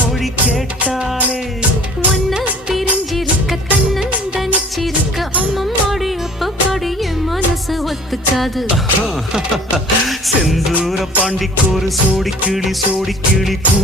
மொழி கேட்டாலே ஒன்ன பிரிஞ்சிருக்க தன்னந்தனிச்சிருக்க அம்மம்மாடி அப்பப்பாடி என் மனசு ஒத்துக்காது. செந்தூர பாண்டிக்கு ஒரு சோடி கிளி கூ